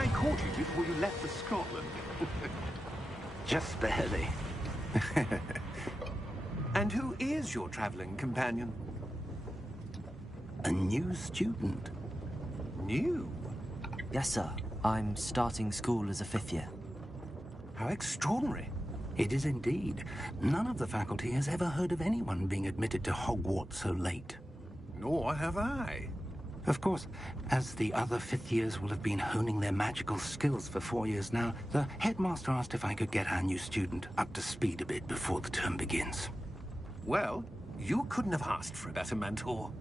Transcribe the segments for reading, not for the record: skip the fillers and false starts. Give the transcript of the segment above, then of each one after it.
I caught you before you left for Scotland. Just barely. And who is your traveling companion? A new student. New? Yes, sir. I'm starting school as a 5th year. How extraordinary. It is indeed. None of the faculty has ever heard of anyone being admitted to Hogwarts so late. Nor have I. Of course, as the other 5th years will have been honing their magical skills for 4 years now, the headmaster asked if I could get our new student up to speed a bit before the term begins. Well, you couldn't have asked for a better mentor.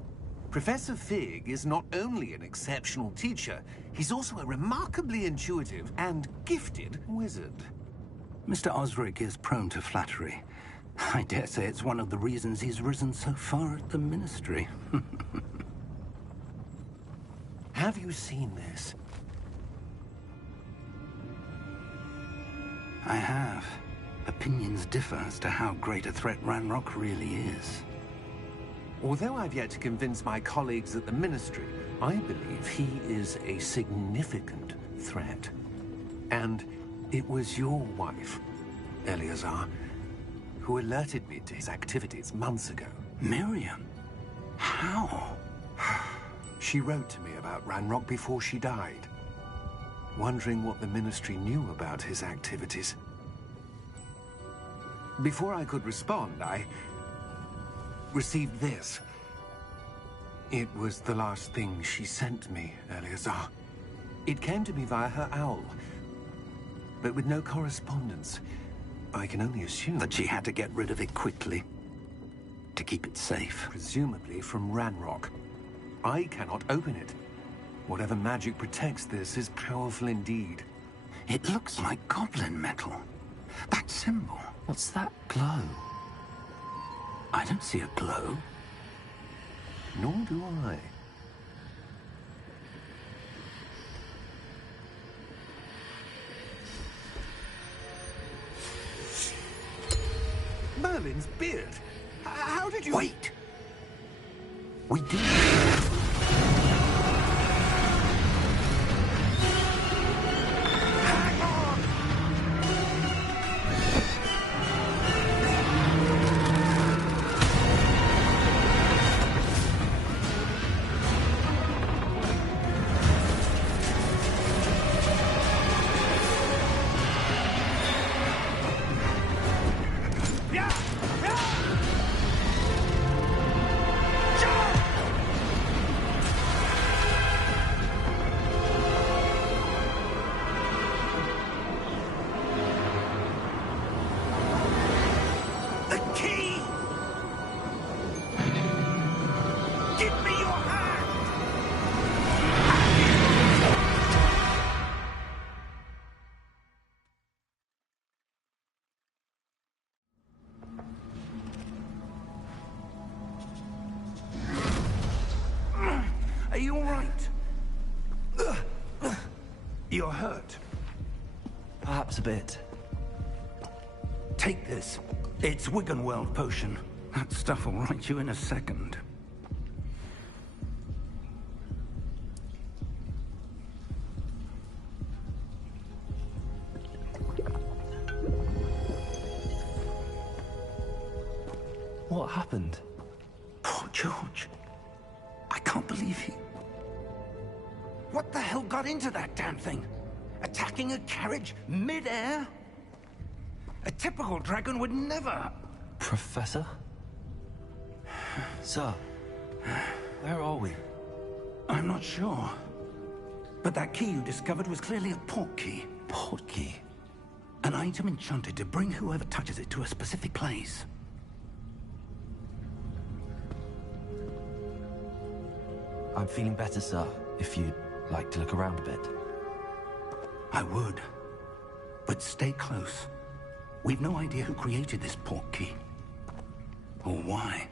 Professor Fig is not only an exceptional teacher, he's also a remarkably intuitive and gifted wizard. Mr. Osric is prone to flattery. I dare say it's one of the reasons he's risen so far at the Ministry. Have you seen this? I have. Opinions differ as to how great a threat Ranrock really is. Although I've yet to convince my colleagues at the Ministry, I believe he is a significant threat. And it was your wife, Eleazar, who alerted me to his activities months ago. Miriam? How? She wrote to me about Ranrock before she died, wondering what the Ministry knew about his activities. Before I could respond, I received this. It was the last thing she sent me, Eleazar. It came to me via her owl, but with no correspondence. I can only assume that she had to get rid of it quickly, to keep it safe. Presumably from Ranrock. I cannot open it. Whatever magic protects this is powerful indeed. It looks like goblin metal. That symbol. What's that glow? I don't see a glow. Nor do I. Merlin's beard. How did you... Wait! We did... Are you all right? You're hurt. Perhaps a bit. Take this. It's Wiggenweld potion. That stuff will right you in a second. What happened? Poor George. I can't believe he... What the hell got into that damn thing? Attacking a carriage mid-air? A typical dragon would never... Professor? Sir, where are we? I'm not sure. But that key you discovered was clearly a port key. Port key? An item enchanted to bring whoever touches it to a specific place. I'm feeling better, sir, if you'd like to look around a bit. I would. But stay close. We've no idea who created this port key. Or why.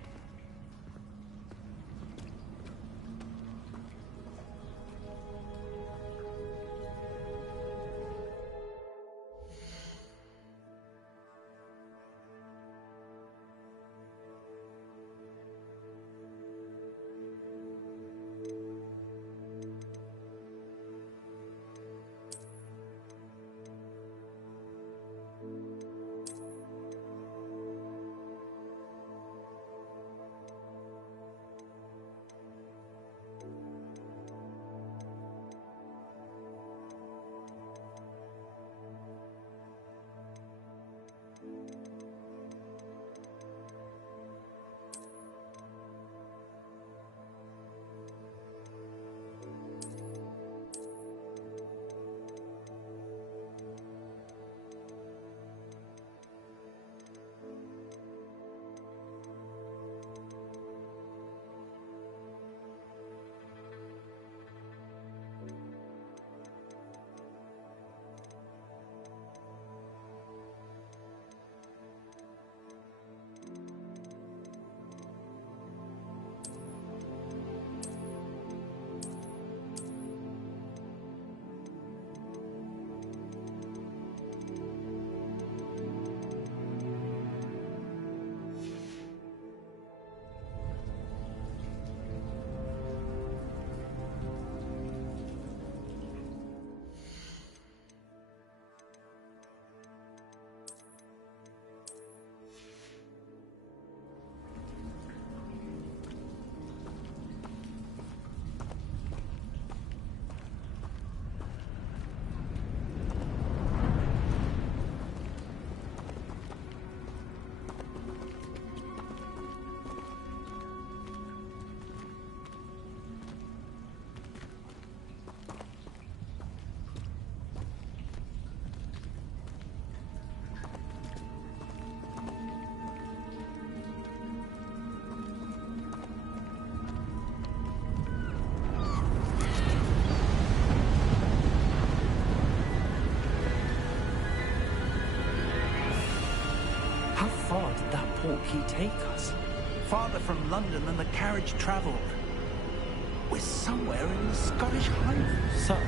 far did that portkey take us? Farther from London than the carriage travelled. We're somewhere in the Scottish Highlands. Sir,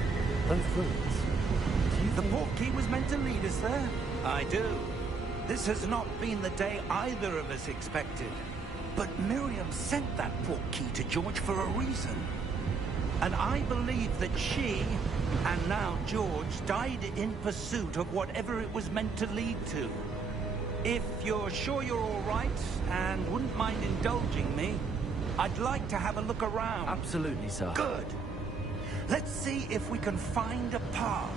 those ruins. Do you The think... portkey was meant to lead us there? I do. This has not been the day either of us expected. But Miriam sent that portkey to George for a reason. And I believe that she, and now George, died in pursuit of whatever it was meant to lead to. If you're sure you're all right, and wouldn't mind indulging me, I'd like to have a look around. Absolutely, sir. Good. Let's see if we can find a path,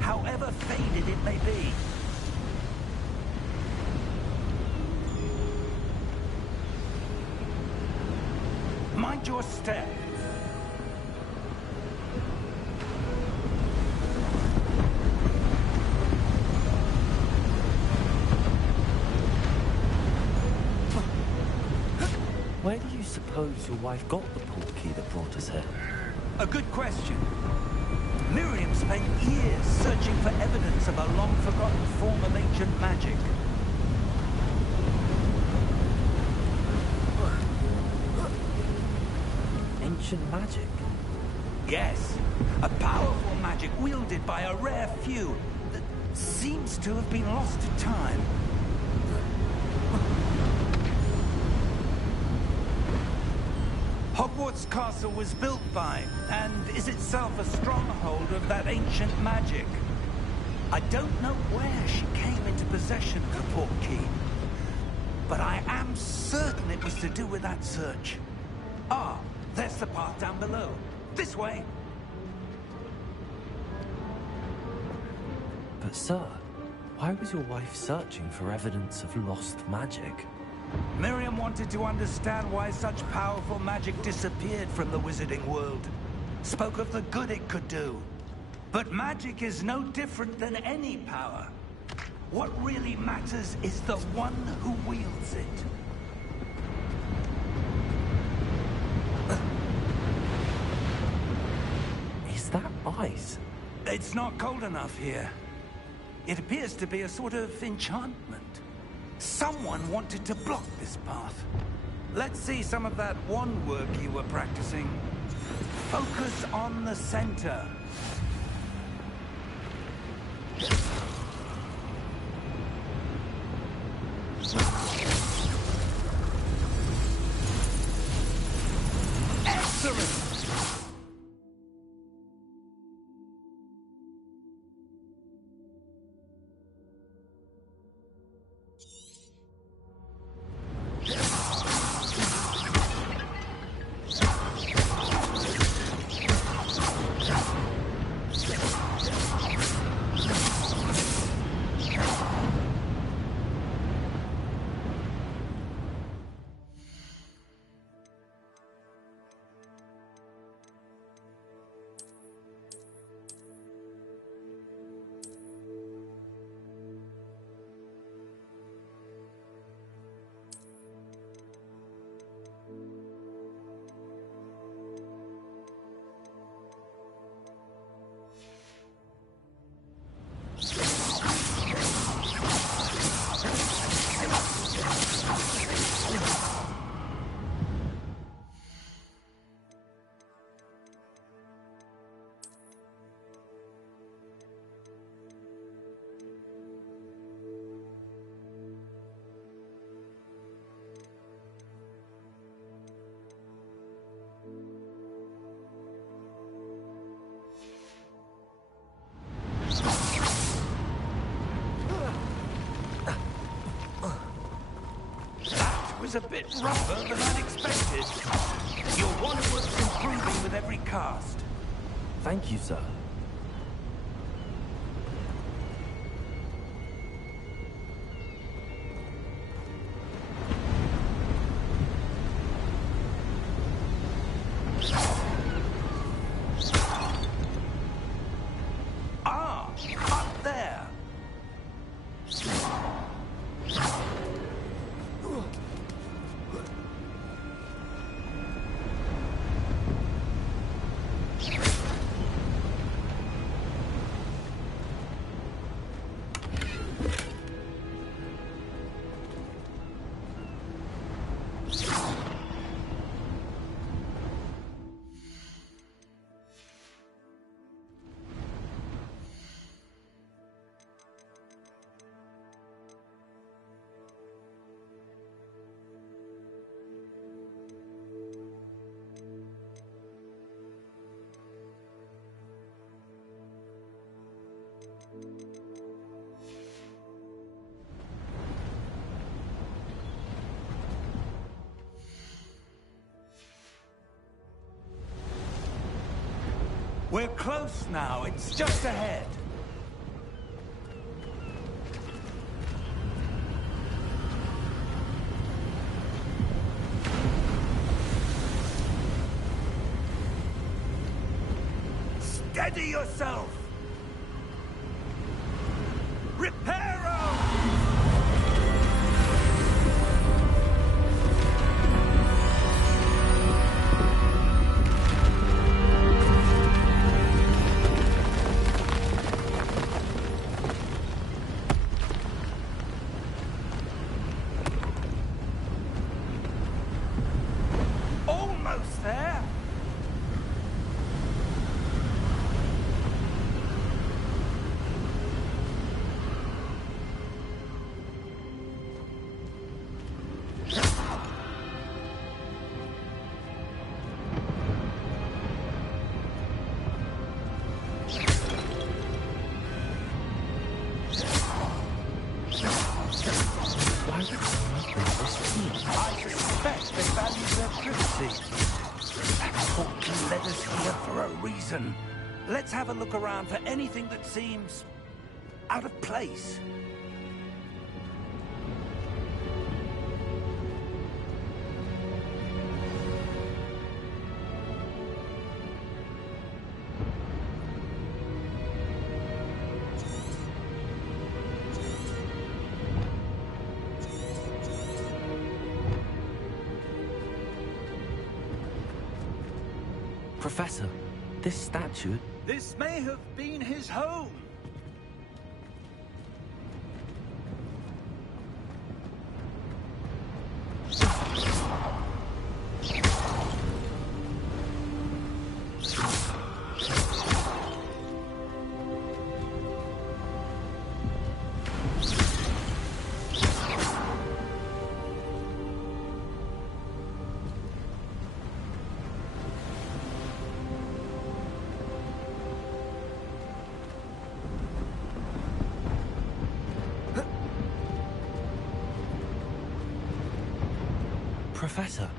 however faded it may be. Mind your step. Where do you suppose your wife got the portkey that brought us here? A good question. Miriam spent years searching for evidence of a long-forgotten form of ancient magic. Ancient magic? Yes, a powerful magic wielded by a rare few that seems to have been lost to time. Hogwarts Castle was built by, and is itself a stronghold of that ancient magic. I don't know where she came into possession of the portkey, but I am certain it was to do with that search. Ah, there's the path down below. This way. But sir, why was your wife searching for evidence of lost magic? Miriam wanted to understand why such powerful magic disappeared from the wizarding world. Spoke of the good it could do. But magic is no different than any power. What really matters is the one who wields it. Is that ice? It's not cold enough here. It appears to be a sort of enchantment. Someone wanted to block this path. Let's see some of that wand work you were practicing. Focus on the center. Excellent! A bit rougher than I'd expected. Your wandwork's improving with every cast. Thank you, sir. Ah, up there. We're close now. It's just ahead. Steady yourself! Reparo! Almost there! I suspect they value their privacy. That talk led us here for a reason. Let's have a look around for anything that seems out of place. Professor, this statue... This may have been his home. Professor,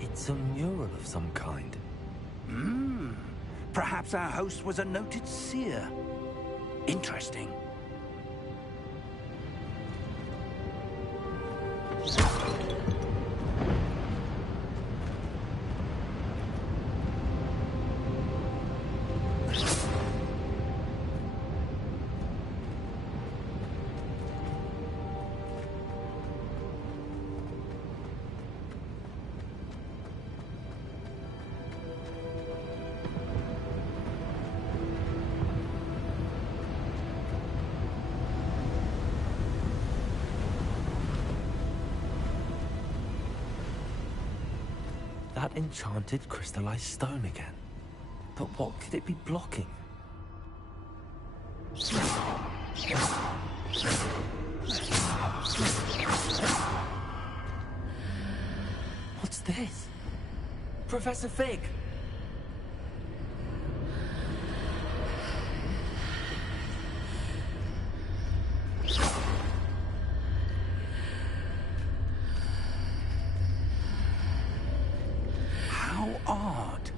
it's a mural of some kind. Perhaps our host was a noted seer. Interesting. That enchanted crystallized stone again. But what could it be blocking? What's this? Professor Fig! Odd.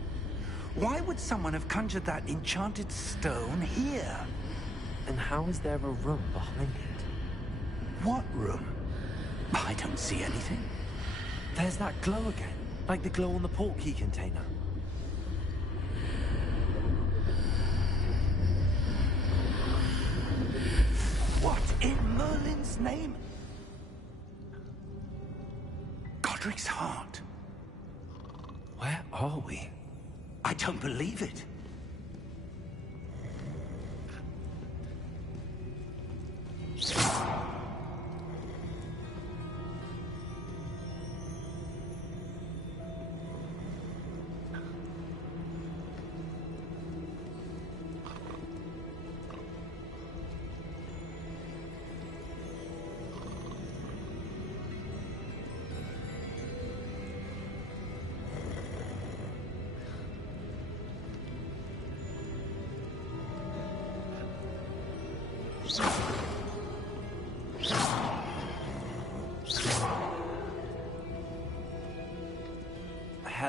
Why would someone have conjured that enchanted stone here? And how is there a room behind it? What room? I don't see anything. There's that glow again, like the glow on the portkey container. What in Merlin's name? Godric's heart. Where are we? I don't believe it.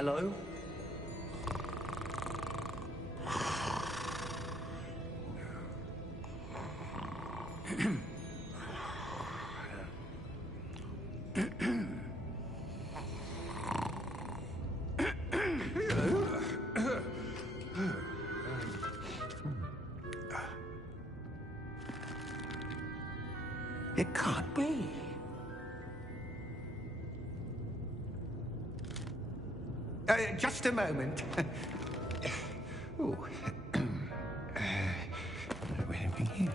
Hello? It can't be. Just a moment. Ooh. Where are we here?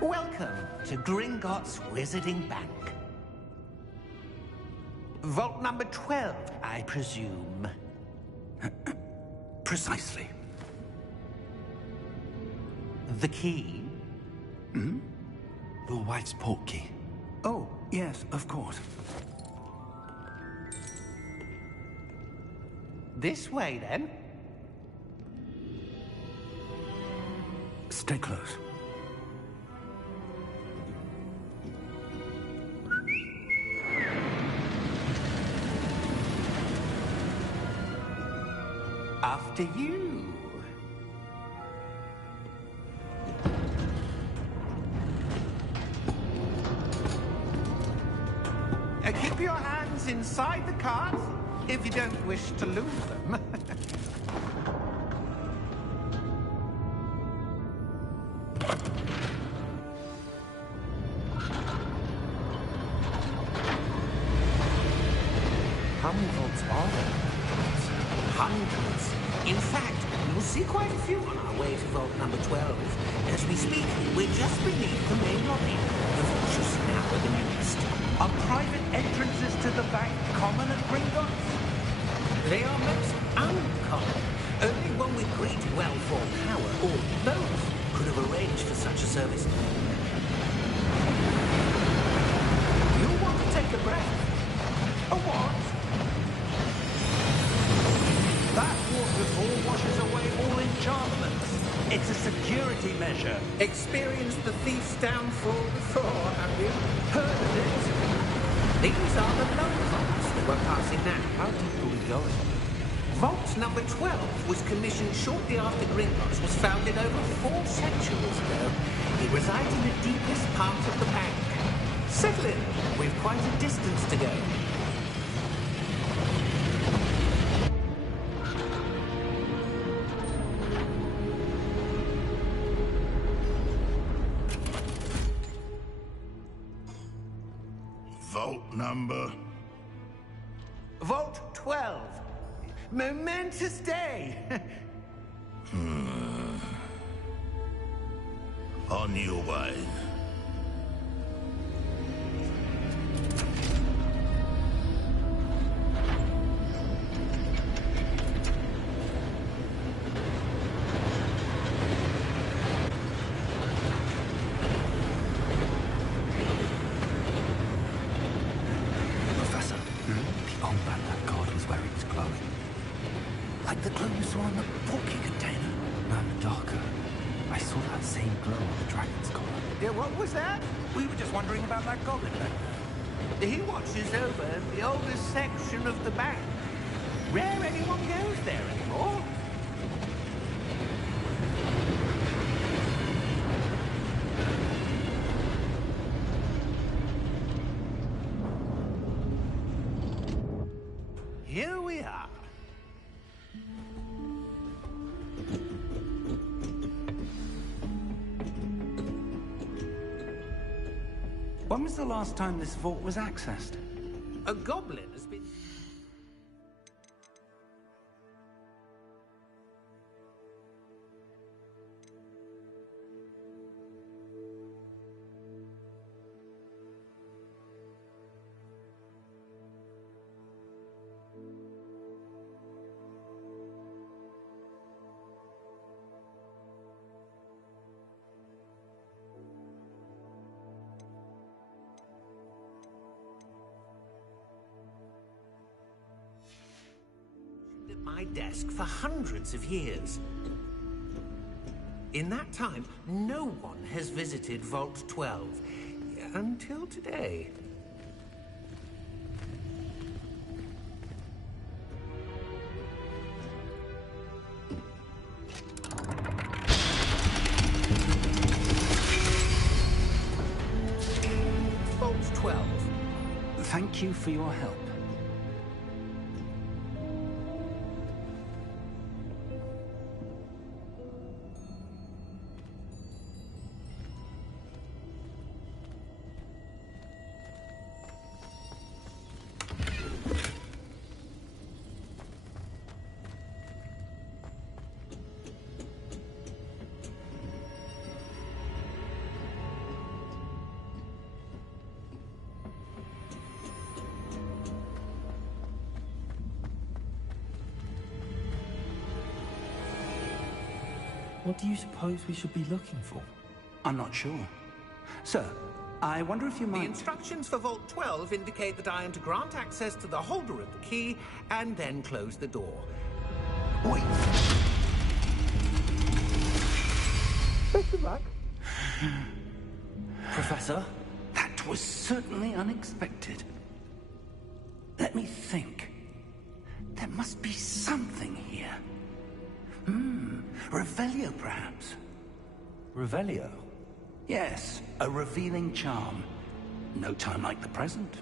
Welcome to Gringotts Wizarding Bank. Vault number 12, I presume. Precisely. The key? Lord White's portkey. Oh, yes, of course. This way, then. Stay close. After you. Keep your hands inside the cart if you don't wish to lose them. How many vaults are there? Hundreds. In fact, you'll see quite a few on our way to vault number 12. As we speak, we're just beneath the main lobby. The vault you see now are the newest. Are private entrances to the bank common at Gringotts? They are most uncommon. Only one with great wealth or power, or both, could have arranged for such a service. You want to take a breath? A what? That waterfall washes away all enchantments. It's a security measure. Experienced the thief's downfall before, have you? Heard of it? These are the lower vaults that we're passing now. How deep are we going? Vault number 12 was commissioned shortly after Gringotts was founded over 4 centuries ago. It resides in the deepest part of the bank. Settle in. We've quite a distance to go. Vault number? Vault 12. Momentous day. On your way. Professor, the old man that god was wearing is glowing. Like the glow you saw on the portkey container. No, darker. I saw that same glow on the dragon's collar. Yeah, what was that? We were just wondering about that goblin back there. He watches over the oldest section of the bank. Rare anyone goes there anymore. Here we are. When was the last time this vault was accessed? A goblin has been... at my desk for hundreds of years. In that time, no one has visited Vault 12. Until today. Vault 12. Thank you for your help. What do you suppose we should be looking for? I'm not sure. Sir, I wonder if you The might... instructions for Vault 12 indicate that I am to grant access to the holder of the key and then close the door. Wait! Better luck. Professor? That was certainly unexpected. Let me think. There must be something here. Revelio, perhaps? Revelio? Yes, a revealing charm. No time like the present.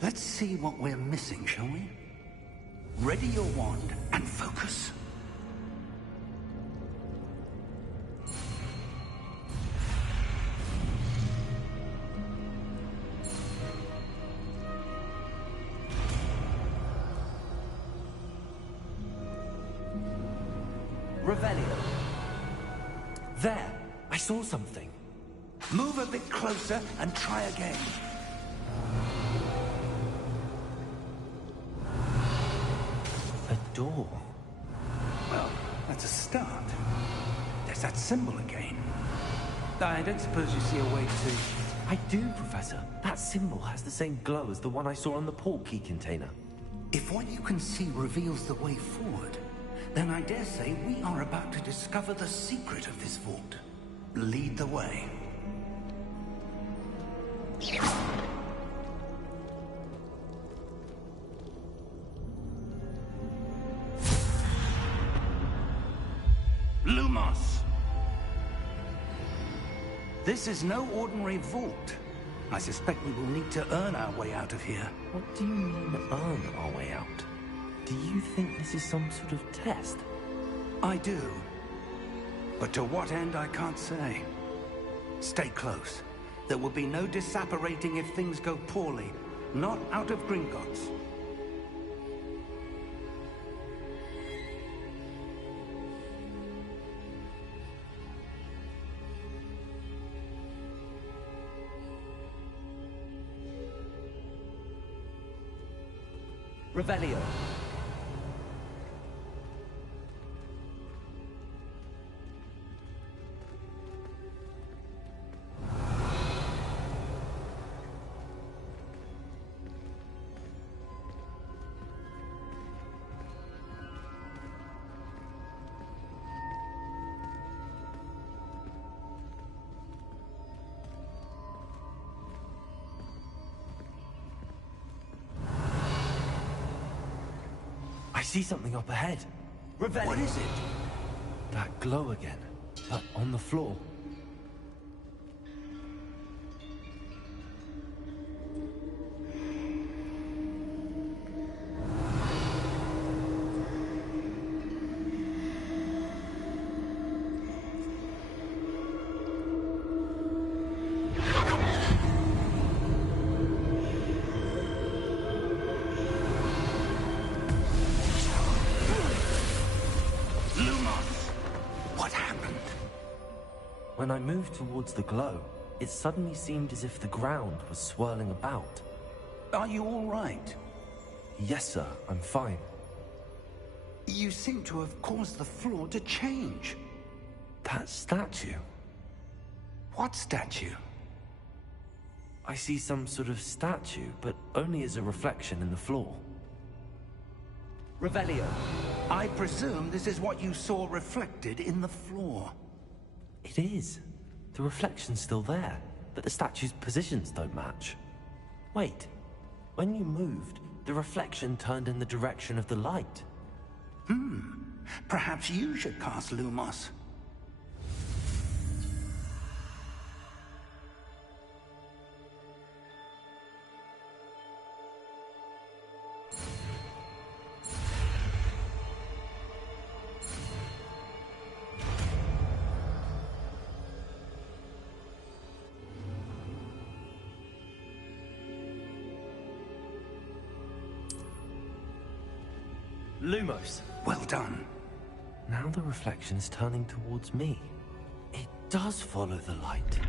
Let's see what we're missing, shall we? Ready your wand and focus. Revelio. There! I saw something. Move a bit closer and try again. A door. Well, that's a start. There's that symbol again. I don't suppose you see a way to... I do, Professor. That symbol has the same glow as the one I saw on the port key container. If what you can see reveals the way forward, then I dare say we are about to discover the secret of this vault. Lead the way. Lumos! This is no ordinary vault. I suspect we will need to earn our way out of here. What do you mean, earn our way out? Do you think this is some sort of test? I do. But to what end, I can't say. Stay close. There will be no disapparating if things go poorly. Not out of Gringotts. Revelio. I see something up ahead. Revelio. What is it? That glow again, but on the floor. When I moved towards the glow, it suddenly seemed as if the ground was swirling about. Are you all right? Yes, sir, I'm fine. You seem to have caused the floor to change. That statue. What statue? I see some sort of statue, but only as a reflection in the floor. Revelio, I presume this is what you saw reflected in the floor. It is. The reflection's still there, but the statue's positions don't match. Wait. When you moved, the reflection turned in the direction of the light. Perhaps you should cast Lumos. Lumos. Well done. Now the reflection is turning towards me. It does follow the light.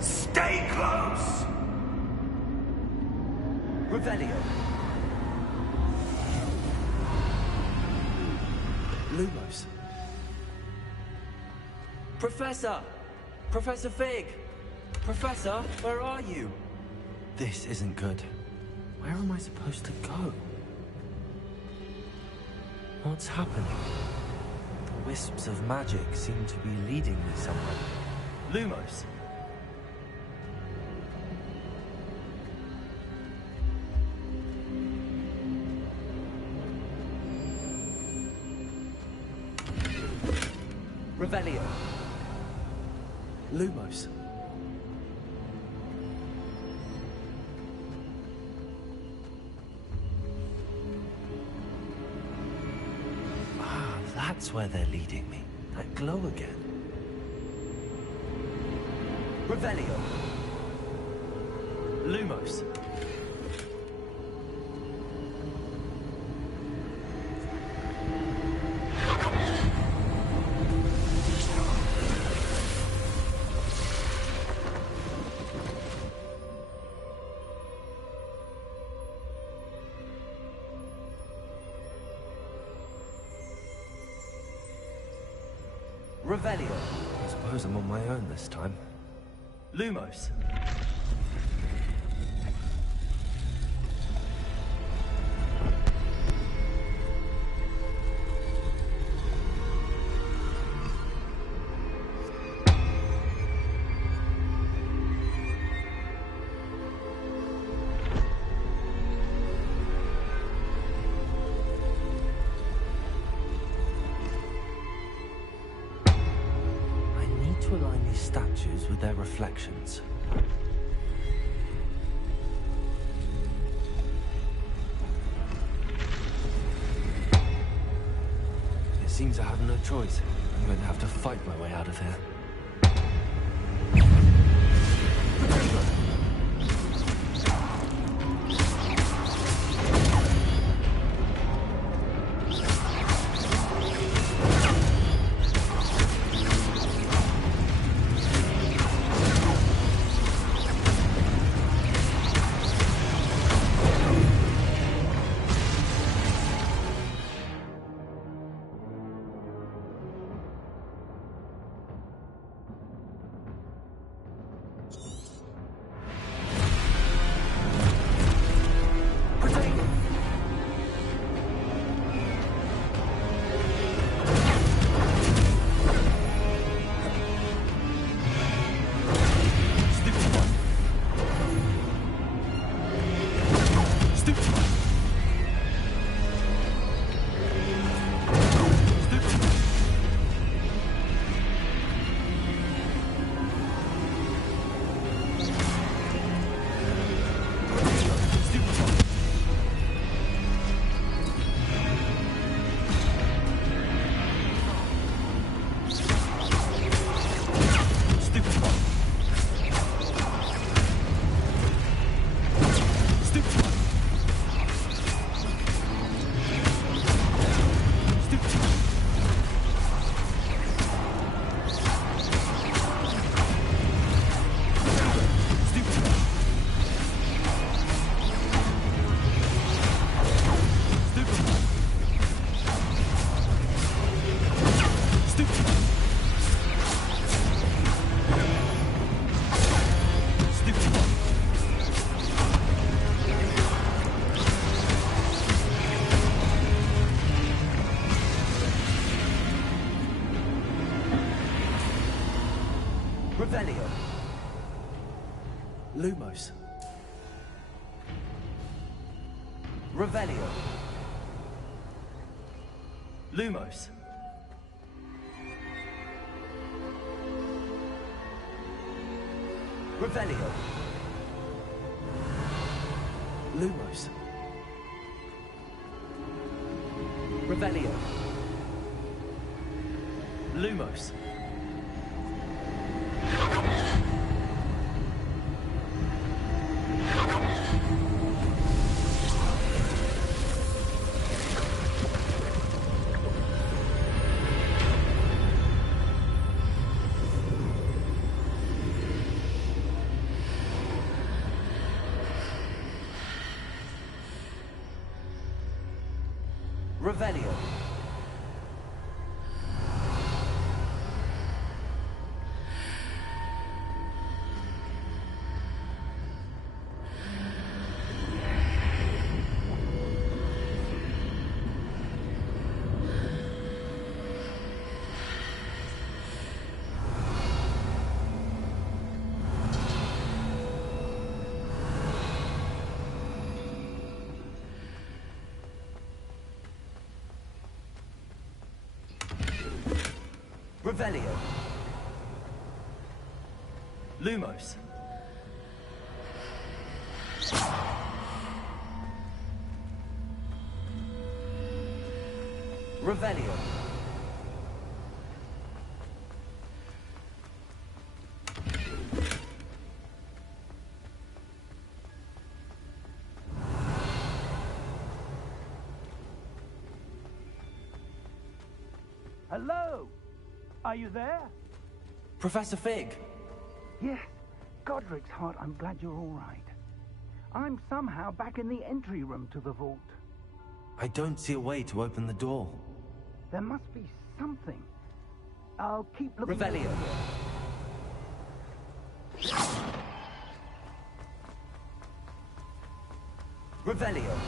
Stay close! Revelio. Lumos. Professor! Professor Fig! Professor, where are you? This isn't good. Where am I supposed to go? What's happening? The wisps of magic seem to be leading me somewhere. Lumos! Revelio. Lumos. Ah, that's where they're leading me. That glow again. Revelio. Lumos. Revelio. I suppose I'm on my own this time. Lumos. statues with their reflections. It seems I have no choice. I'm going to have to fight my way out of here. Revelio. Lumos. Revelio. Lumos. Revelio. Lumos. Revelio. Lumos. Revelio. Revelio. Lumos. Revelio. Hello? Are you there? Professor Fig. Yes. Godric's heart, I'm glad you're all right. I'm somehow back in the entry room to the vault. I don't see a way to open the door. There must be something. I'll keep looking. Revelio. Revelio.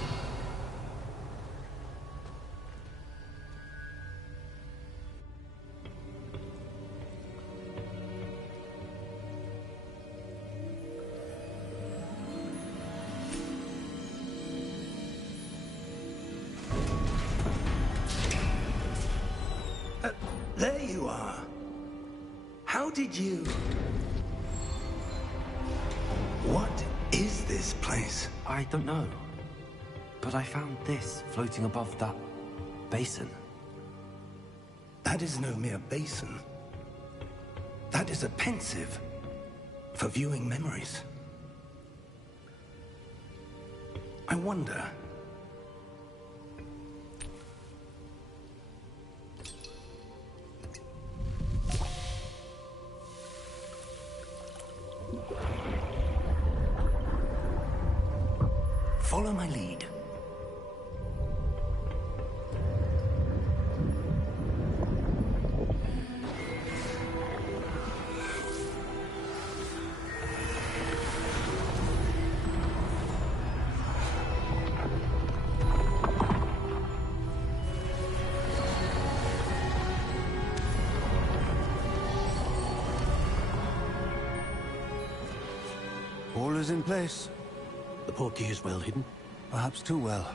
There you are. How How did you... What is this place? I don't know. But I found this floating above that basin. That is no mere basin. That is a pensive for viewing memories. I wonder... Follow my lead. All is in place. The portkey is well hidden. Perhaps too well.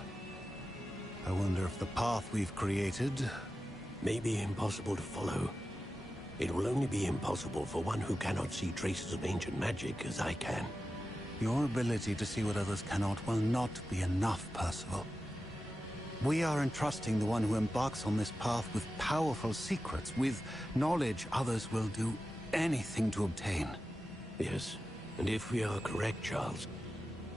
I wonder if the path we've created... May be impossible to follow. It will only be impossible for one who cannot see traces of ancient magic as I can. Your ability to see what others cannot will not be enough, Percival. We are entrusting the one who embarks on this path with powerful secrets, with knowledge others will do anything to obtain. Yes, and if we are correct, Charles,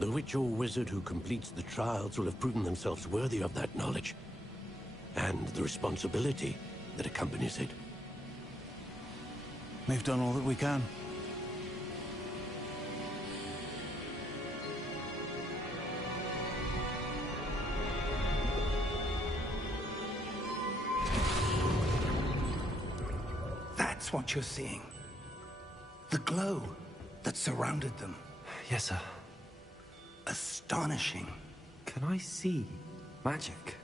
the witch or wizard who completes the trials will have proven themselves worthy of that knowledge, and the responsibility that accompanies it. We've done all that we can. That's what you're seeing. The glow that surrounded them. Yes, sir. Astonishing. Can I see magic?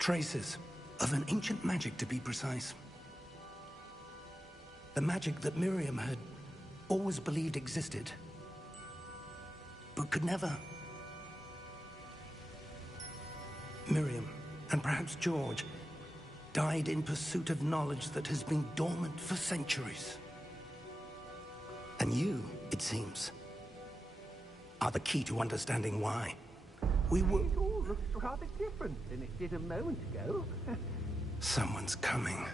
Traces of an ancient magic, to be precise. The magic that Miriam had always believed existed, but could never. Miriam, and perhaps George, died in pursuit of knowledge that has been dormant for centuries. And you, it seems, are the key to understanding why. We were... It all looks rather different than it did a moment ago. Someone's coming.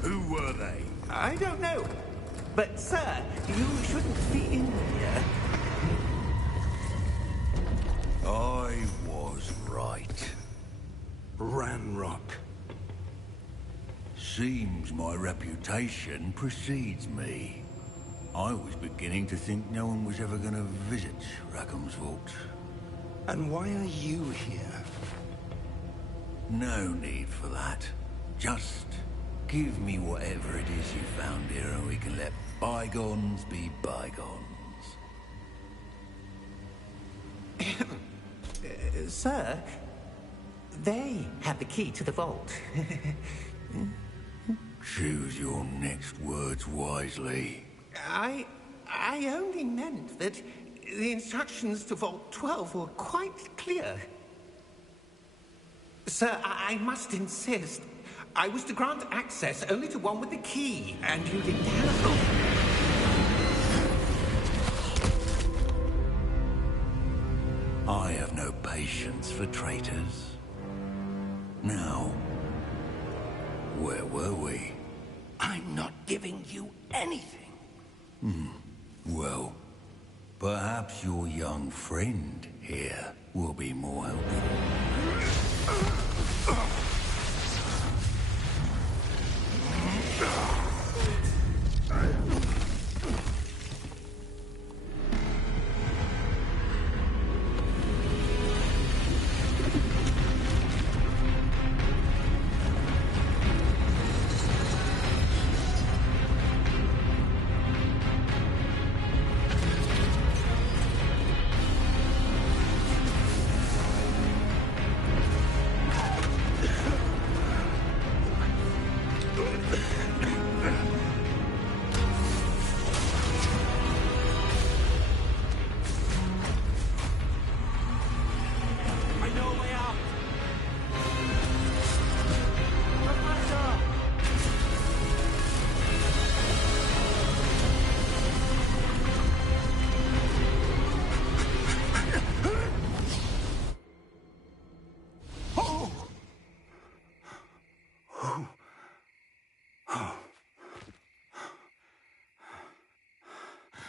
Who were they? I don't know. But, sir, you shouldn't be in here. I was right. Ranrock. Seems my reputation precedes me. I was beginning to think no one was ever going to visit Rackham's vault. And why are you here? No need for that. Just give me whatever it is you found here and we can let bygones be bygones. Sir, they have the key to the vault. Choose your next words wisely. I only meant that the instructions to Vault 12 were quite clear. Sir, I must insist. I was to grant access only to one with the key, and you didn't have them. I have no patience for traitors. Now, where were we? I'm not giving you anything. Well, perhaps your young friend here will be more helpful.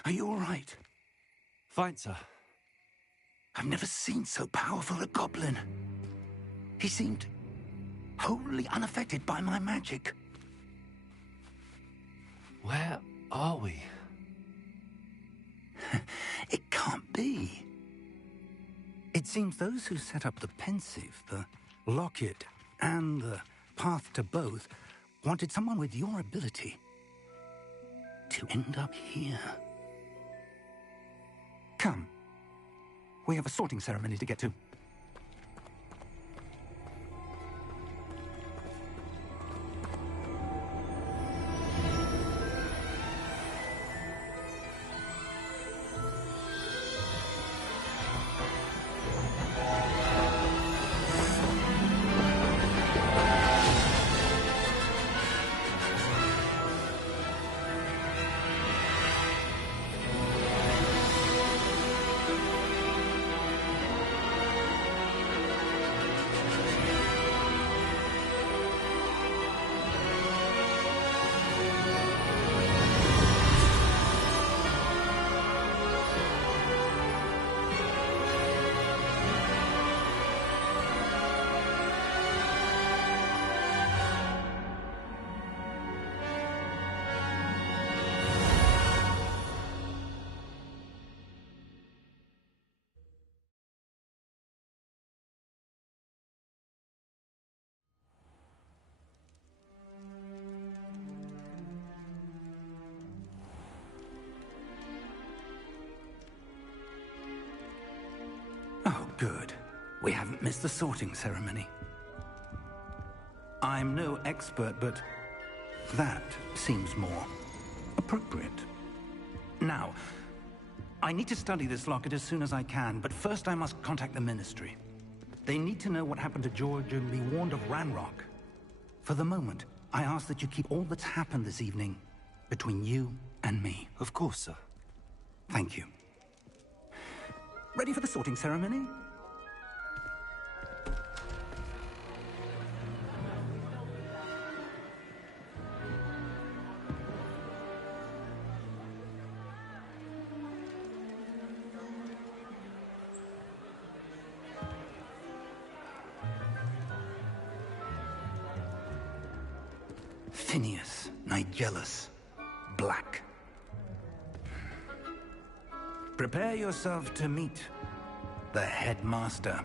Are you all right? Fine, sir. I've never seen so powerful a goblin. He seemed wholly unaffected by my magic. Where are we? It can't be. It seems those who set up the pensive, the locket, and the path to both wanted someone with your ability to end up here. Come. We have a sorting ceremony to get to. Oh, good. We haven't missed the sorting ceremony. I'm no expert, but that seems more appropriate. Now, I need to study this locket as soon as I can, but first I must contact the Ministry. They need to know what happened to George and be warned of Ranrock. For the moment, I ask that you keep all that's happened this evening between you and me. Of course, sir. Thank you. Ready for the sorting ceremony? Phineas, Nigellus, Black. Prepare yourself to meet the headmaster.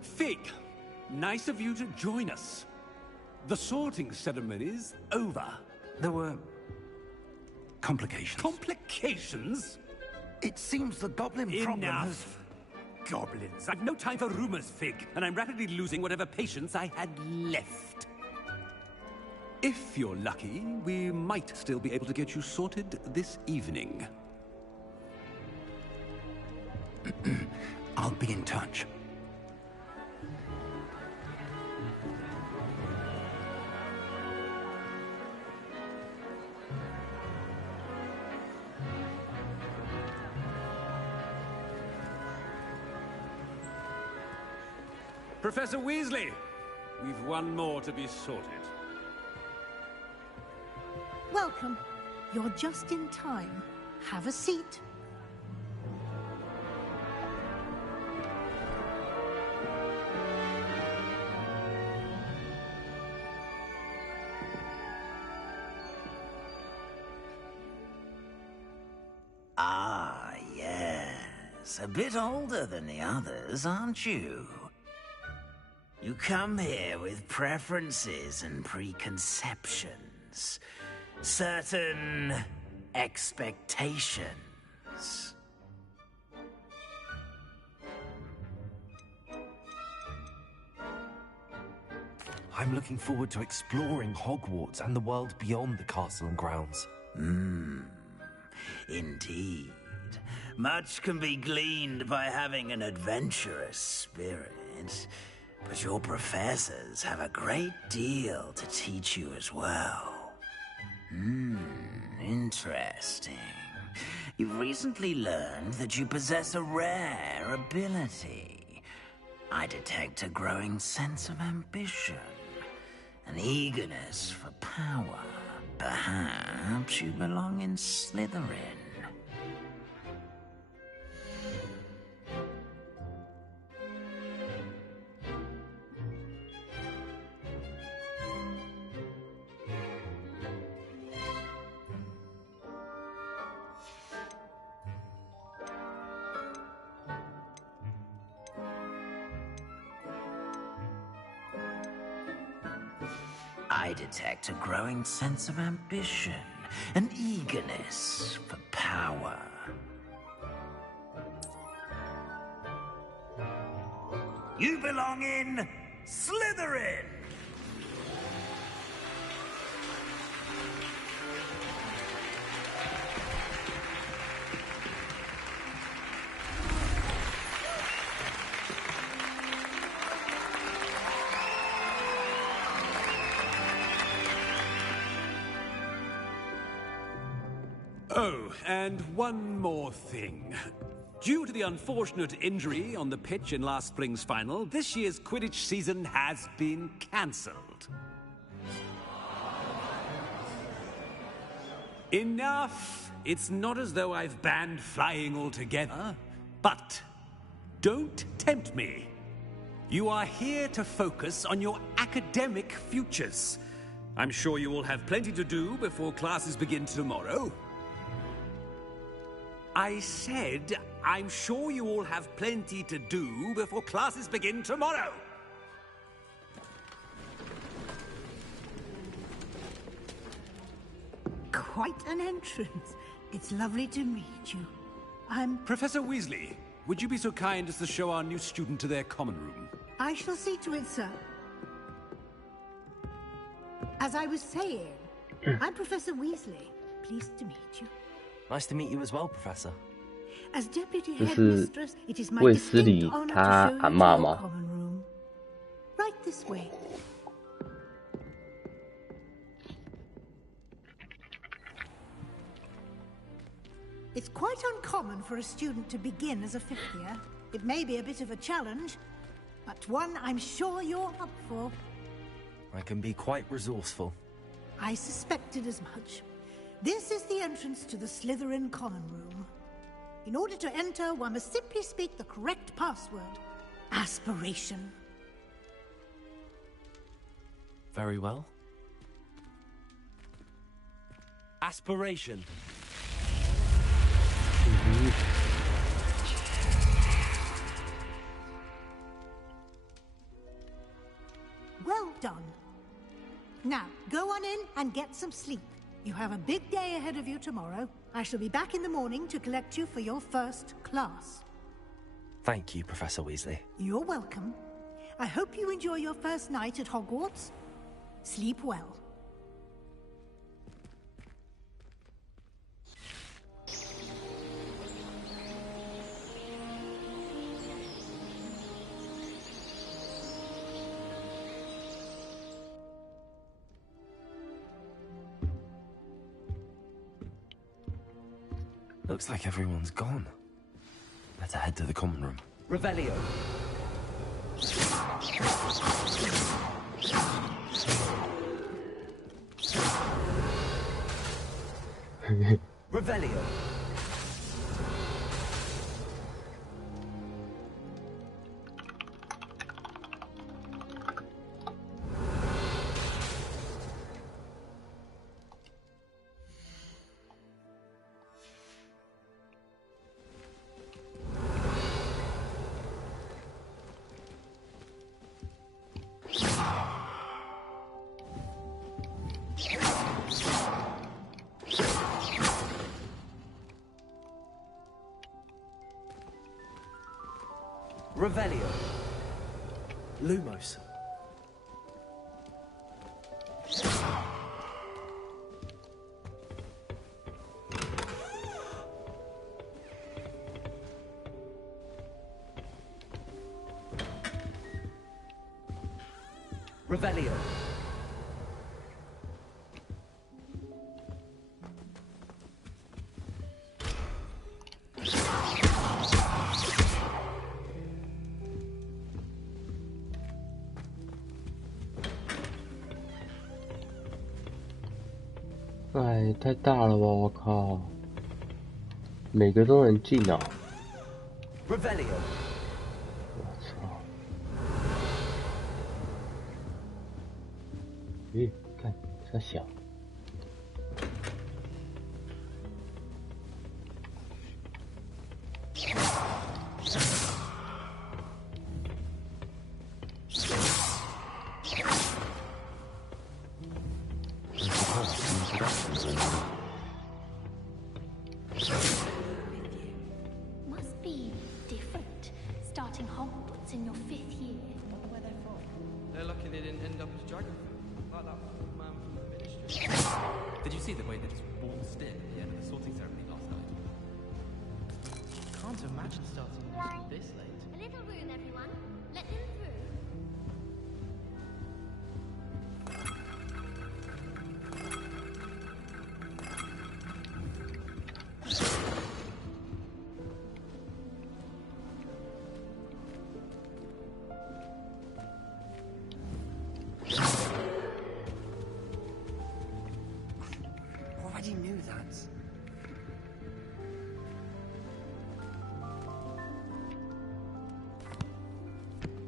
Fig, nice of you to join us. The sorting ceremony's over. There were complications. Complications? It seems the goblin problem has... Goblins. I've no time for rumors, Fig, and I'm rapidly losing whatever patience I had left. If you're lucky, we might still be able to get you sorted this evening. I'll be in touch. Professor Weasley, we've one more to be sorted. Welcome. You're just in time. Have a seat. Ah, yes. A bit older than the others, aren't you? You come here with preferences and preconceptions. Certain expectations. I'm looking forward to exploring Hogwarts and the world beyond the castle and grounds. Indeed. Much can be gleaned by having an adventurous spirit. But your professors have a great deal to teach you as well. Interesting. You've recently learned that you possess a rare ability. I detect a growing sense of ambition, an eagerness for power. Perhaps you belong in Slytherin. I detect a growing sense of ambition, an eagerness for power. You belong in Slytherin! Oh, and one more thing. Due to the unfortunate injury on the pitch in last spring's final, this year's Quidditch season has been cancelled. Enough! It's not as though I've banned flying altogether, but don't tempt me. You are here to focus on your academic futures. I'm sure you will have plenty to do before classes begin tomorrow. I said, I'm sure you all have plenty to do before classes begin tomorrow. Quite an entrance. It's lovely to meet you. I'm... Professor Weasley, would you be so kind as to show our new student to their common room? I shall see to it, sir. As I was saying, I'm Professor Weasley. Pleased to meet you. Nice to meet you as well, Professor. As deputy 这是 headmistress, it is my 卫斯理 distinct honor 他 to show 阿 you 嬷 to your 吗？ common room. Right this way. It's quite uncommon for a student to begin as a fifth year. It may be a bit of a challenge, but one I'm sure you're up for. I can be quite resourceful. I suspected as much. This is the entrance to the Slytherin common room. In order to enter, one must simply speak the correct password. Aspiration. Very well. Aspiration. Well done. Now, go on in and get some sleep. You have a big day ahead of you tomorrow. I shall be back in the morning to collect you for your first class. Thank you, Professor Weasley. You're welcome. I hope you enjoy your first night at Hogwarts. Sleep well. Looks like everyone's gone. Better head to the common room. Revelio. Revelio. Revelio. Lumos. Revelio. 哎，太大了吧！我靠，每个都能进啊！ Revelio. 我操！咦，看它小。 Must be different, starting Hogwarts in your 5th year. Wonder where they're from. They're lucky they didn't end up as dragon like that old man from the ministry. Did you see the way they just waltzed in at the end of the sorting ceremony last night? Can't imagine starting a lesson this late. A little room, everyone. Let them through. Already knew that.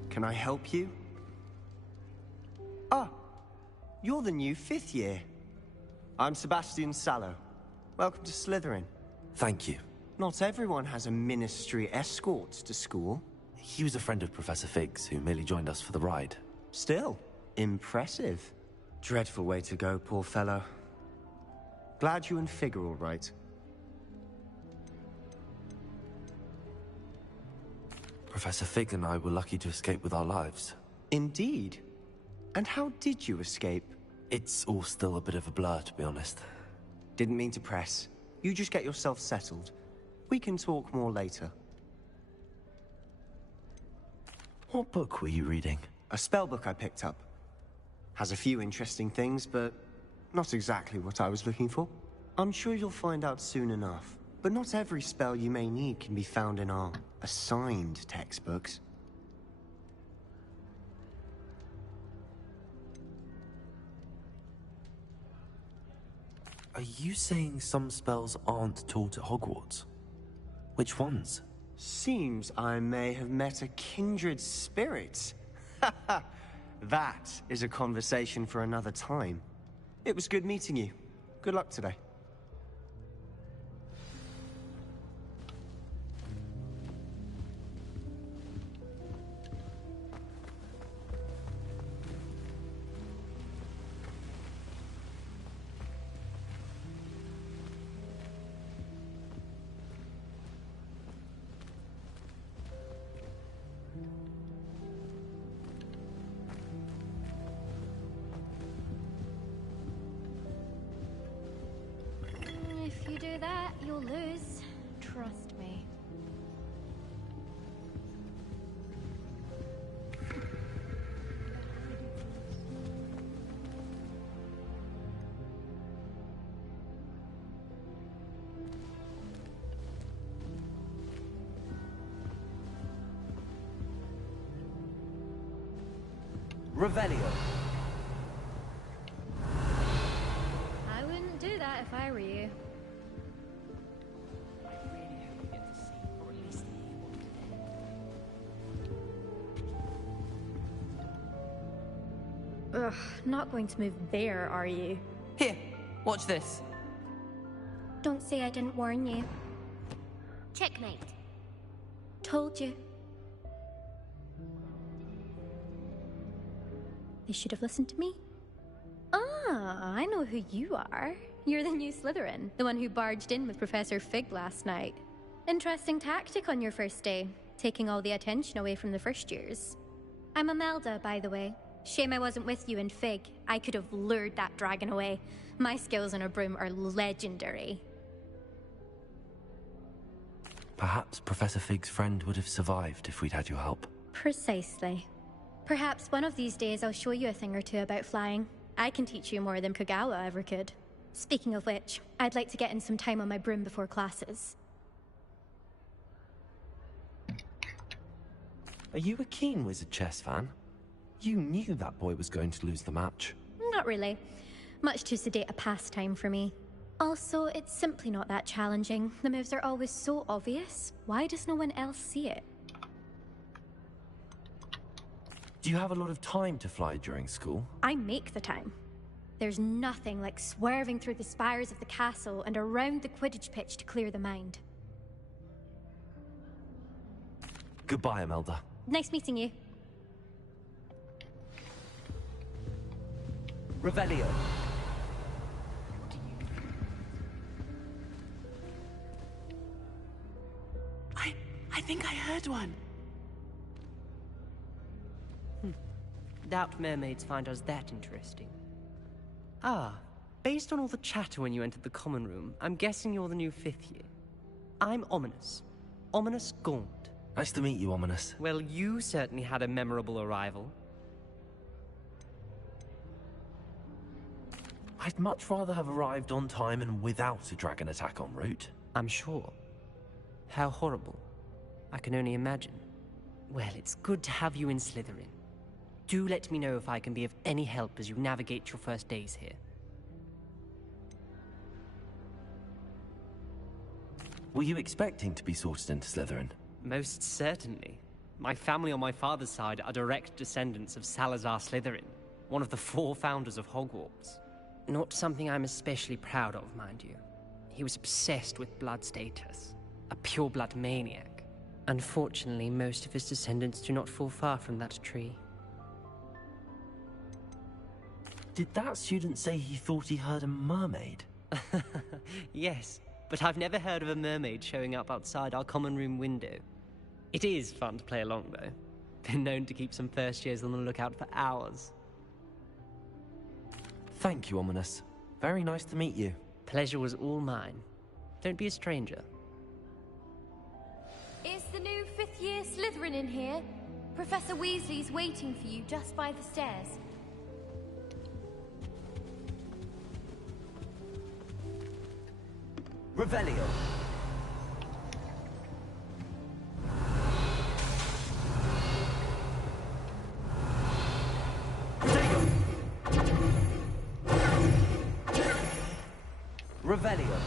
Can I help you? Ah, you're the new 5th year. I'm Sebastian Sallow. Welcome to Slytherin. Thank you. Not everyone has a ministry escort to school. He was a friend of Professor Fig's, who merely joined us for the ride. Still, impressive. Dreadful way to go, poor fellow. Glad you and Fig are all right. Professor Fig and I were lucky to escape with our lives. Indeed. And how did you escape? It's all still a bit of a blur, to be honest. Didn't mean to press. You just get yourself settled. We can talk more later. What book were you reading? A spell book I picked up. Has a few interesting things, but not exactly what I was looking for. I'm sure you'll find out soon enough. But not every spell you may need can be found in our assigned textbooks. Are you saying some spells aren't taught at Hogwarts? Which ones? Seems I may have met a kindred spirit. That is a conversation for another time. It was good meeting you. Good luck today. If you do that, you'll lose. Trust me. Revelio. I wouldn't do that if I were you. Ugh, not going to move there, are you? Here, watch this. Don't say I didn't warn you. Checkmate. Told you. They should have listened to me. Ah, I know who you are. You're the new Slytherin, the one who barged in with Professor Fig last night. Interesting tactic on your first day, taking all the attention away from the first years. I'm Imelda, by the way. Shame I wasn't with you in Fig. I could have lured that dragon away. My skills on a broom are legendary. Perhaps Professor Fig's friend would have survived if we'd had your help. Precisely. Perhaps one of these days I'll show you a thing or two about flying. I can teach you more than Kogawa ever could. Speaking of which, I'd like to get in some time on my broom before classes. Are you a keen Wizard chess fan? You knew that boy was going to lose the match. Not really. Much too sedate a pastime for me. Also, it's simply not that challenging. The moves are always so obvious. Why does no one else see it? Do you have a lot of time to fly during school? I make the time. There's nothing like swerving through the spires of the castle and around the Quidditch pitch to clear the mind. Goodbye, Imelda. Nice meeting you. Revelio. I think I heard one. Doubt mermaids find us that interesting. Ah, based on all the chatter when you entered the common room, I'm guessing you're the new 5th year. I'm Ominous. Ominous Gaunt. Nice to meet you, Ominous. Well, you certainly had a memorable arrival. I'd much rather have arrived on time and without a dragon attack en route. I'm sure. How horrible. I can only imagine. Well, it's good to have you in Slytherin. Do let me know if I can be of any help as you navigate your first days here. Were you expecting to be sorted into Slytherin? Most certainly. My family on my father's side are direct descendants of Salazar Slytherin, one of the 4 founders of Hogwarts. Not something I'm especially proud of, mind you. He was obsessed with blood status, a pure-blood maniac. Unfortunately, most of his descendants do not fall far from that tree. Did that student say he thought he heard a mermaid? Yes, but I've never heard of a mermaid showing up outside our common room window. It is fun to play along, though. Been known to keep some first years on the lookout for hours. Thank you, Ominous. Very nice to meet you. Pleasure was all mine. Don't be a stranger. Is the new 5th year Slytherin in here? Professor Weasley's waiting for you just by the stairs. Revelio. Revelio.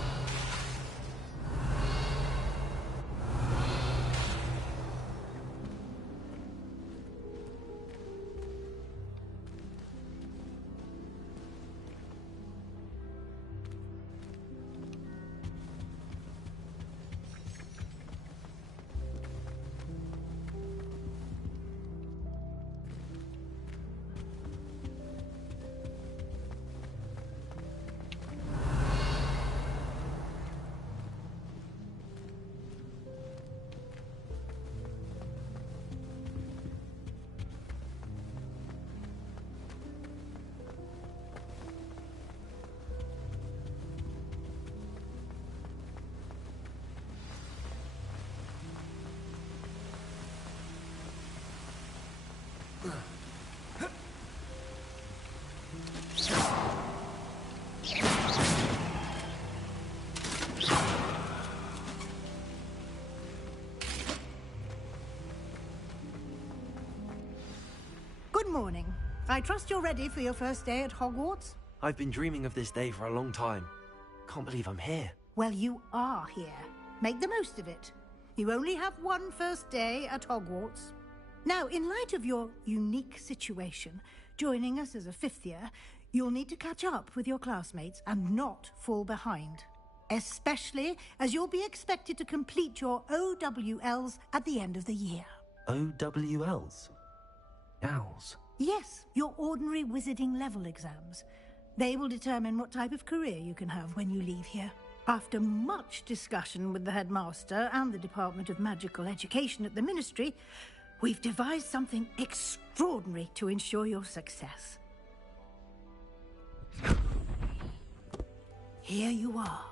Good morning. I trust you're ready for your first day at Hogwarts? I've been dreaming of this day for a long time. Can't believe I'm here. Well, you are here. Make the most of it. You only have one first day at Hogwarts. Now, in light of your unique situation, joining us as a 5th year, you'll need to catch up with your classmates and not fall behind. Especially as you'll be expected to complete your OWLs at the end of the year. OWLs? Owls? Yes, your ordinary wizarding level exams. They will determine what type of career you can have when you leave here. After much discussion with the headmaster and the Department of Magical Education at the Ministry, we've devised something extraordinary to ensure your success. Here you are.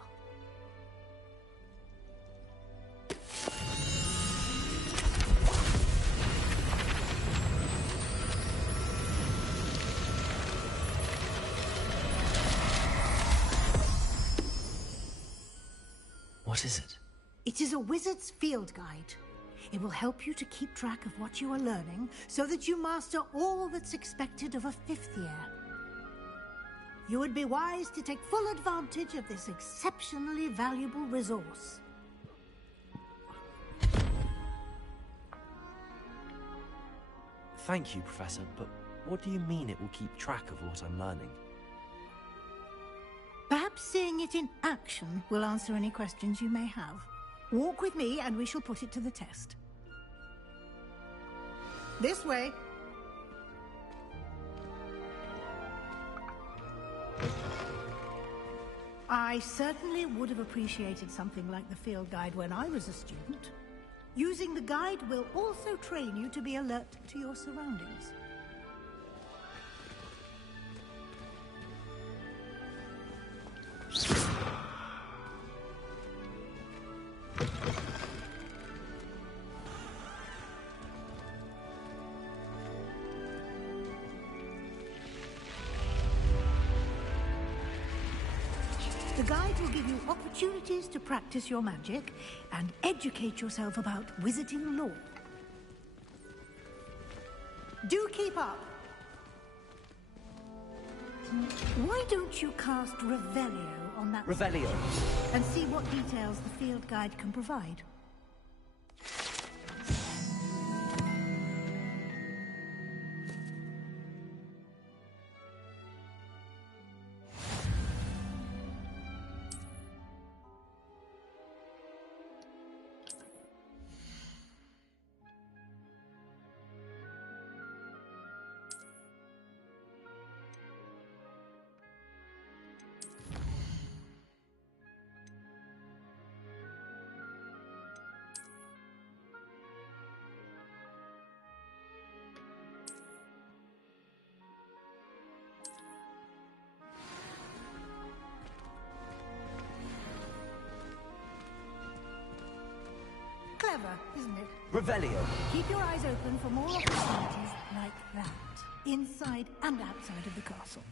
What is it? It is a wizard's field guide. It will help you to keep track of what you are learning so that you master all that's expected of a 5th year. You would be wise to take full advantage of this exceptionally valuable resource. Thank you, Professor, but what do you mean it will keep track of what I'm learning? Perhaps seeing it in action will answer any questions you may have. Walk with me and we shall put it to the test. This way. I certainly would have appreciated something like the field guide when I was a student. Using the guide will also train you to be alert to your surroundings. The guide will give you opportunities to practice your magic and educate yourself about wizarding lore. Do keep up! Why don't you cast Revelio on that Revelio? And see what details the field guide can provide? Clever, isn't it? Revelio. Keep your eyes open for more opportunities like that, inside and outside of the castle.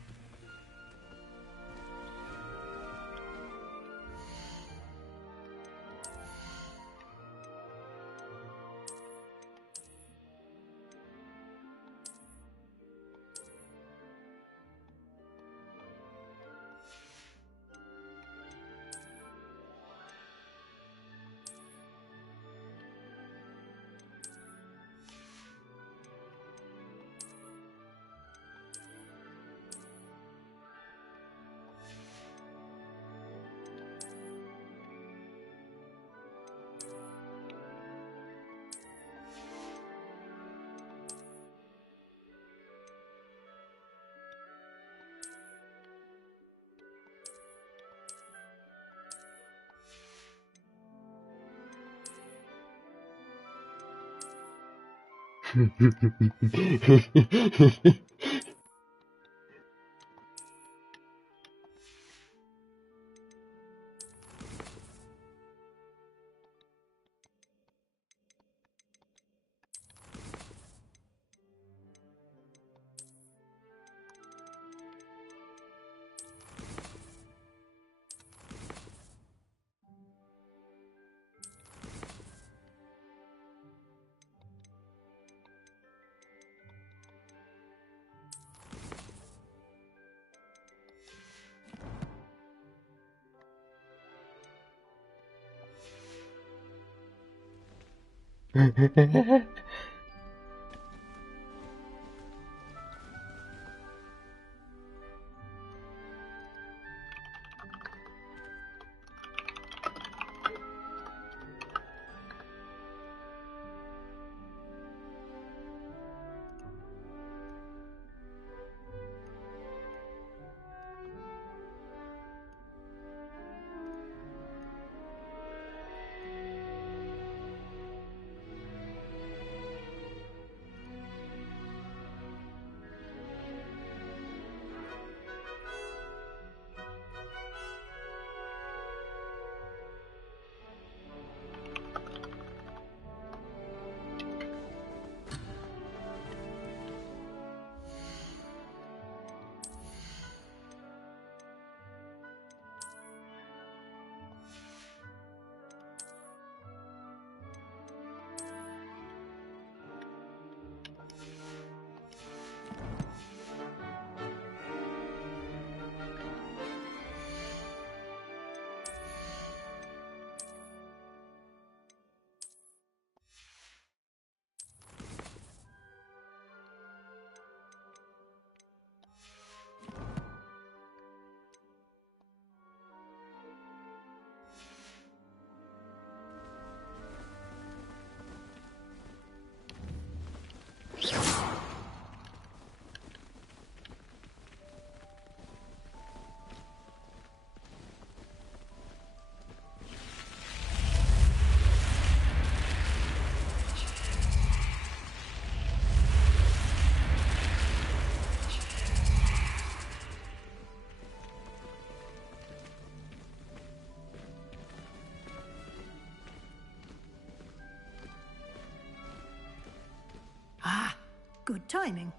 Good timing.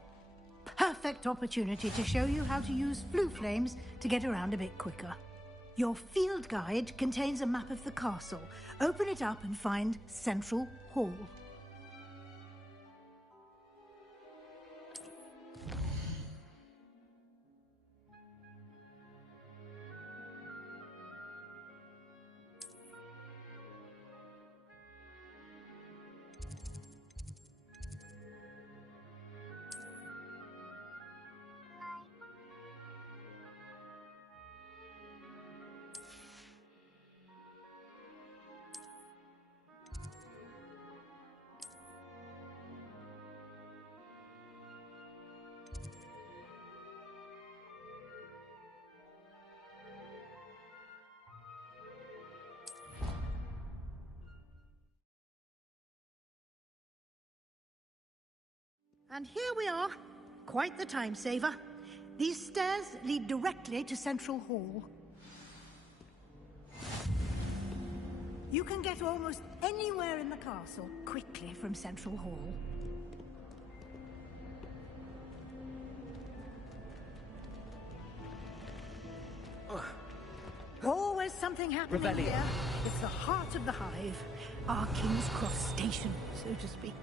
Perfect opportunity to show you how to use flue flames to get around a bit quicker. Your field guide contains a map of the castle. Open it up and find Central Hall. And here we are. Quite the time saver. These stairs lead directly to Central Hall. You can get almost anywhere in the castle quickly from Central Hall. Always something happening Revelio. here. It's the heart of the hive. Our King's Cross station, so to speak.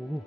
Ooh.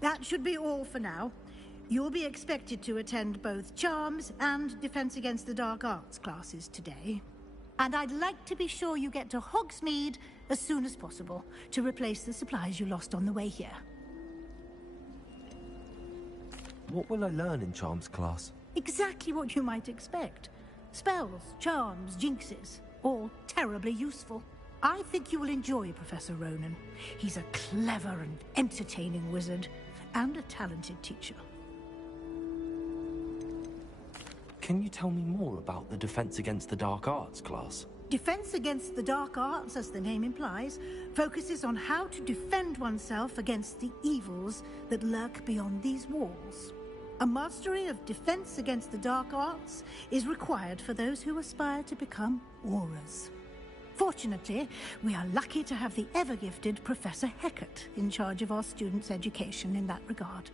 That should be all for now. You'll be expected to attend both Charms and Defense Against the Dark Arts classes today. And I'd like to be sure you get to Hogsmeade as soon as possible to replace the supplies you lost on the way here. What will I learn in Charms class? Exactly what you might expect. Spells, charms, jinxes, all terribly useful. I think you will enjoy Professor Ronan. He's a clever and entertaining wizard, and a talented teacher. Can you tell me more about the Defense Against the Dark Arts class? Defense Against the Dark Arts, as the name implies, focuses on how to defend oneself against the evils that lurk beyond these walls. A mastery of Defense Against the Dark Arts is required for those who aspire to become Aurors. Fortunately, we are lucky to have the ever-gifted Professor Heckert in charge of our students' education in that regard.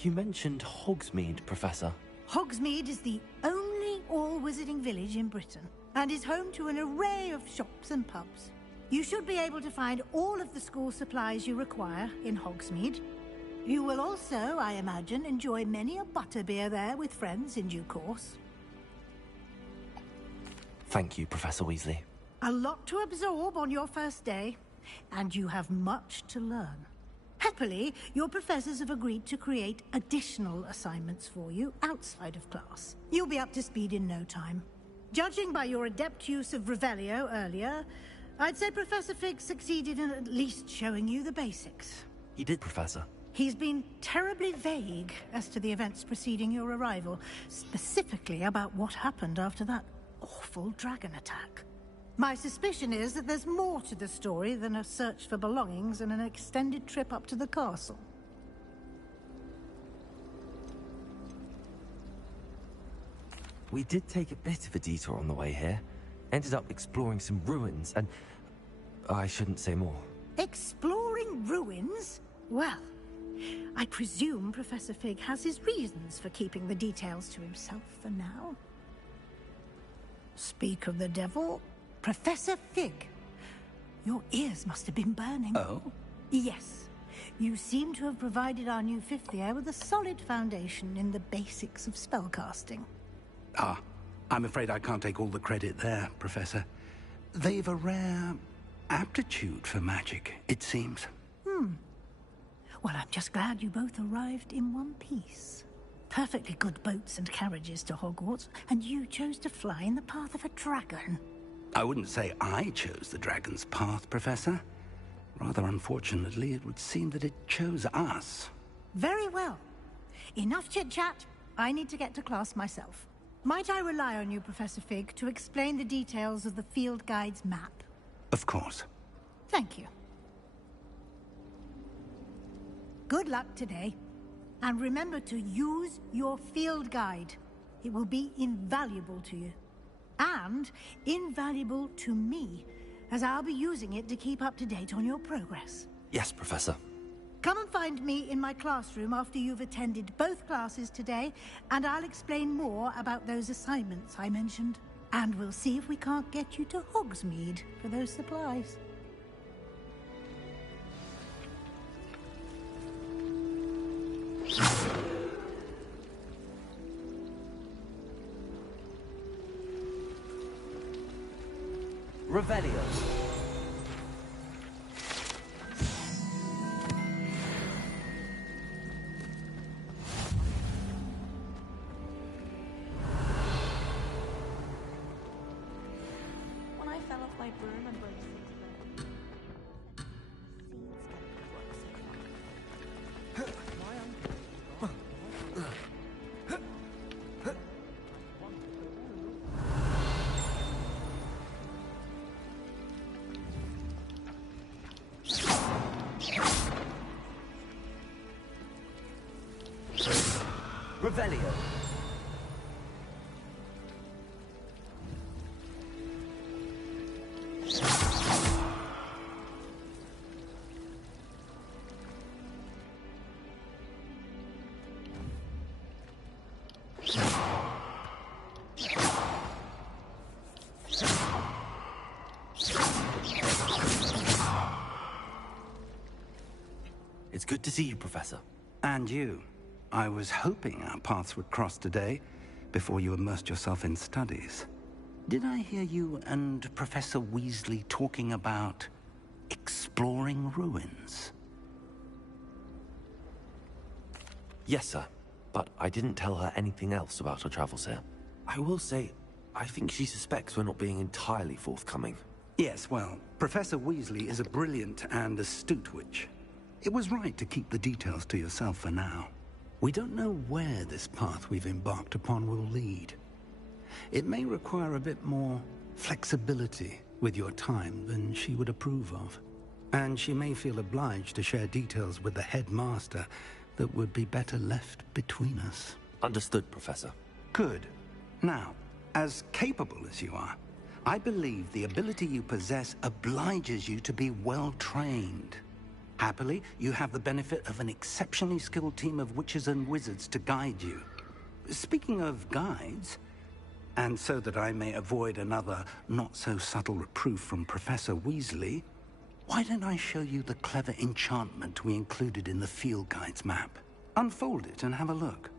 You mentioned Hogsmeade, Professor. Hogsmeade is the only all-wizarding village in Britain, and is home to an array of shops and pubs. You should be able to find all of the school supplies you require in Hogsmeade. You will also, I imagine, enjoy many a butterbeer there with friends in due course. Thank you, Professor Weasley. A lot to absorb on your first day, and you have much to learn. Happily, your professors have agreed to create additional assignments for you outside of class. You'll be up to speed in no time. Judging by your adept use of Revelio earlier, I'd say Professor Fig succeeded in at least showing you the basics. He did, Professor. He's been terribly vague as to the events preceding your arrival, specifically about what happened after that awful dragon attack. My suspicion is that there's more to the story than a search for belongings and an extended trip up to the castle. We did take a bit of a detour on the way here. Ended up exploring some ruins and... I shouldn't say more. Exploring ruins? Well, I presume Professor Fig has his reasons for keeping the details to himself for now. Speak of the devil... Professor Fig, your ears must have been burning. Oh? Yes. You seem to have provided our new fifth year with a solid foundation in the basics of spellcasting. Ah, I'm afraid I can't take all the credit there, Professor. They've a rare aptitude for magic, it seems. Well, I'm just glad you both arrived in one piece. Perfectly good boats and carriages to Hogwarts, and you chose to fly in the path of a dragon. I wouldn't say I chose the dragon's path, Professor. Rather unfortunately, it would seem that it chose us. Very well. Enough chit-chat. I need to get to class myself. Might I rely on you, Professor Fig, to explain the details of the field guide's map? Of course. Thank you. Good luck today. And remember to use your field guide. It will be invaluable to you. And invaluable to me, as I'll be using it to keep up to date on your progress. Yes, Professor. Come and find me in my classroom after you've attended both classes today, and I'll explain more about those assignments I mentioned. And we'll see if we can't get you to Hogsmeade for those supplies. Revelio. When I fell off my broom and broke things there. Scenes can work so far. Revelio. It's good to see you, Professor. And you. I was hoping our paths would cross today, before you immersed yourself in studies. Did I hear you and Professor Weasley talking about exploring ruins? Yes, sir. But I didn't tell her anything else about our travels here. I will say, I think she suspects we're not being entirely forthcoming. Yes, well, Professor Weasley is a brilliant and astute witch. It was right to keep the details to yourself for now. We don't know where this path we've embarked upon will lead. It may require a bit more flexibility with your time than she would approve of. And she may feel obliged to share details with the headmaster that would be better left between us. Understood, Professor. Good. Now, as capable as you are, I believe the ability you possess obliges you to be well trained. Happily, you have the benefit of an exceptionally skilled team of witches and wizards to guide you. Speaking of guides, and so that I may avoid another not-so-subtle reproof from Professor Weasley, why don't I show you the clever enchantment we included in the field guide's map? Unfold it and have a look.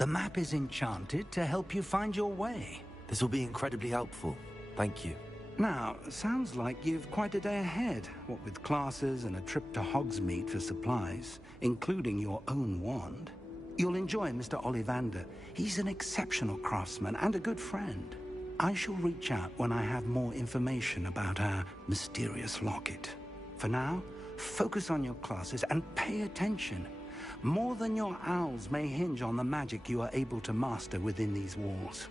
The map is enchanted to help you find your way. This will be incredibly helpful. Thank you. Now, sounds like you've quite a day ahead, what with classes and a trip to Hogsmeade for supplies, including your own wand. You'll enjoy Mr. Ollivander. He's an exceptional craftsman and a good friend. I shall reach out when I have more information about our mysterious locket. For now, focus on your classes and pay attention. More than your owls may hinge on the magic you are able to master within these walls.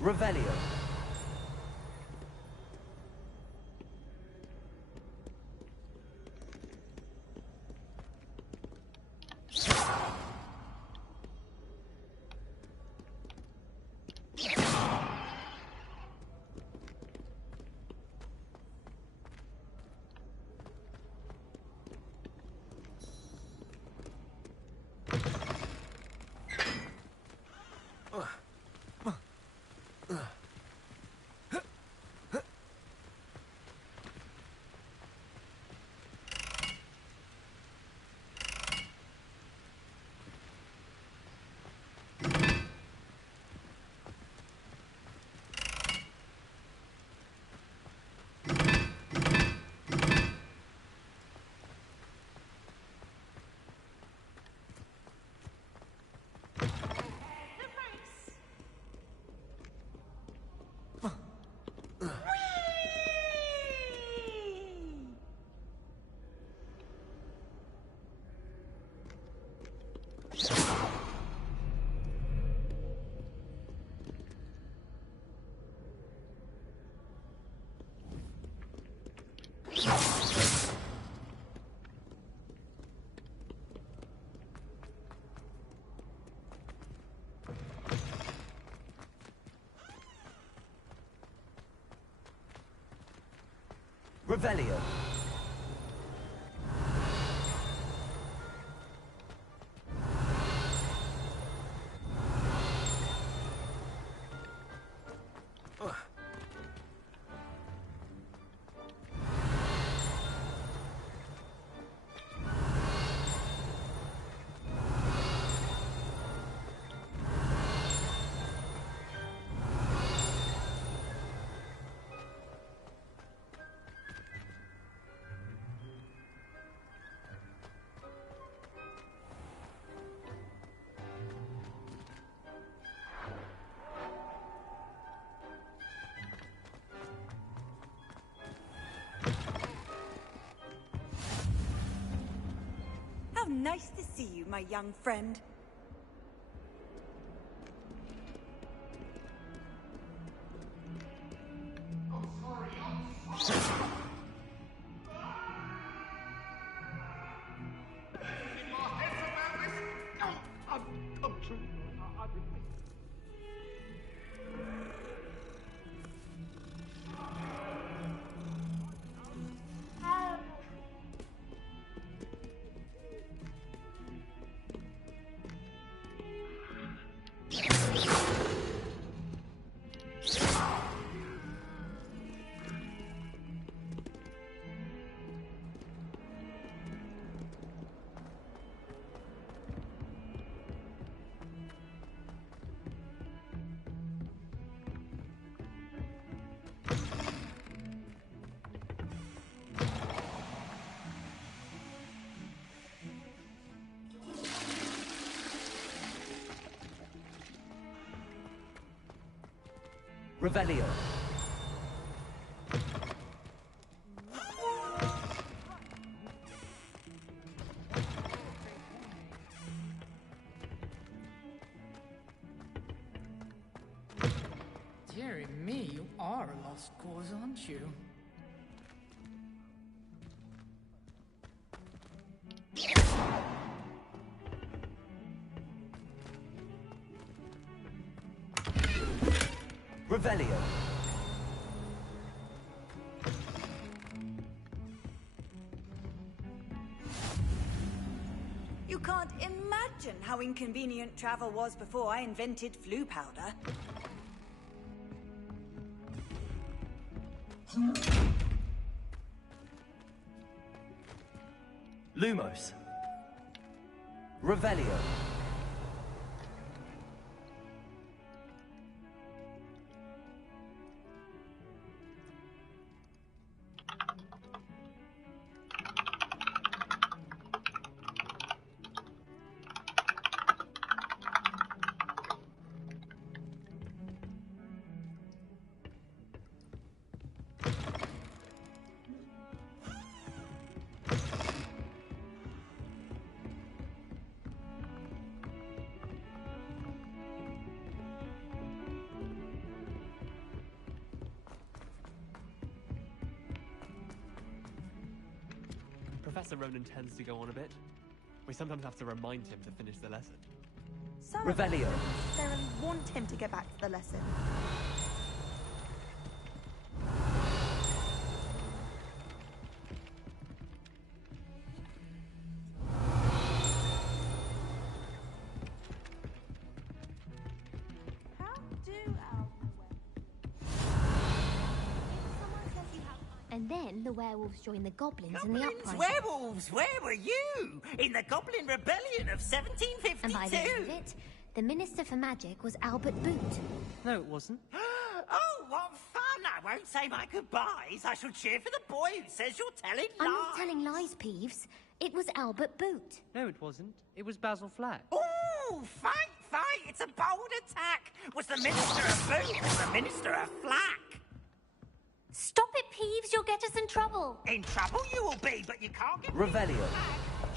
Revelio. Revelio. Nice to see you, my young friend. Revelio. Dearie me, you are a lost cause, aren't you? Revelio. You can't imagine how inconvenient travel was before I invented flu powder. Lumos. Revelio. Professor Ronan tends to go on a bit. We sometimes have to remind him to finish the lesson. Some Revelio. don't necessarily want him to get back to the lesson. How do owls know when? If someone says you have... And then the werewolves joined the goblins in the Goblins, uprising. werewolves, where were you? In the Goblin Rebellion of 1752? And by the end of it, the Minister for Magic was Albert Boot. No, it wasn't. Oh, what fun! I won't say my goodbyes. I shall cheer for the boy who says you're telling lies. I'm not telling lies, Peeves. It was Albert Boot. No, it wasn't. It was Basil Flack. Ooh, fight! It's a bold attack! Was the Minister a boot? Was the Minister a flack? Stop it, Peeves. You'll get us in trouble. In trouble you will be, but you can't get Revelio.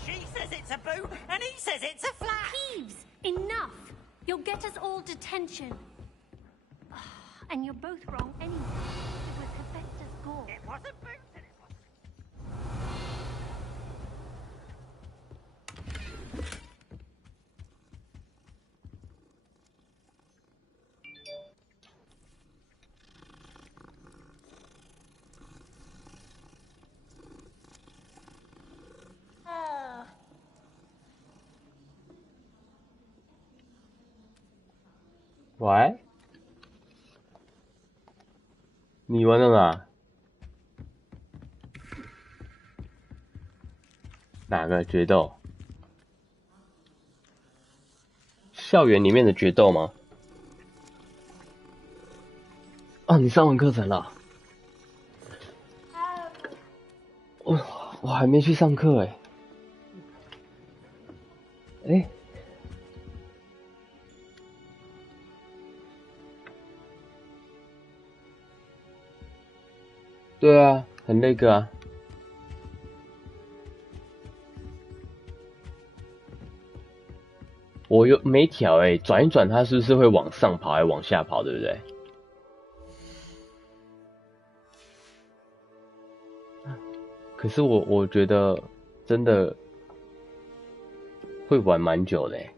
She says it's a boot, and he says it's a flack. Peeves, enough. You'll get us all detention. And you're both wrong anyway. It was Hephaestus Gore. It wasn't boot. 喂？你玩了吗？哪个决斗？校园里面的决斗吗？哦，你上完课程了？我还没去上课哎。哎。对啊，很那个啊。我有没调哎，转一转它是不是会往上跑，还往下跑，对不对？可是我觉得真的会玩蛮久的欸。